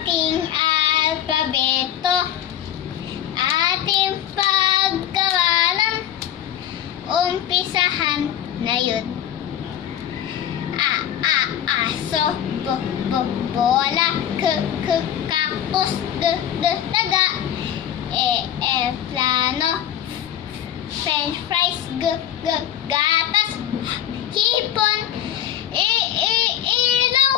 ating alpabeto. Ating pagkawalan, umpisahan na yun. Aso, bola, kaktus, daga, plano, french fries, gatas, hipon, ilaw,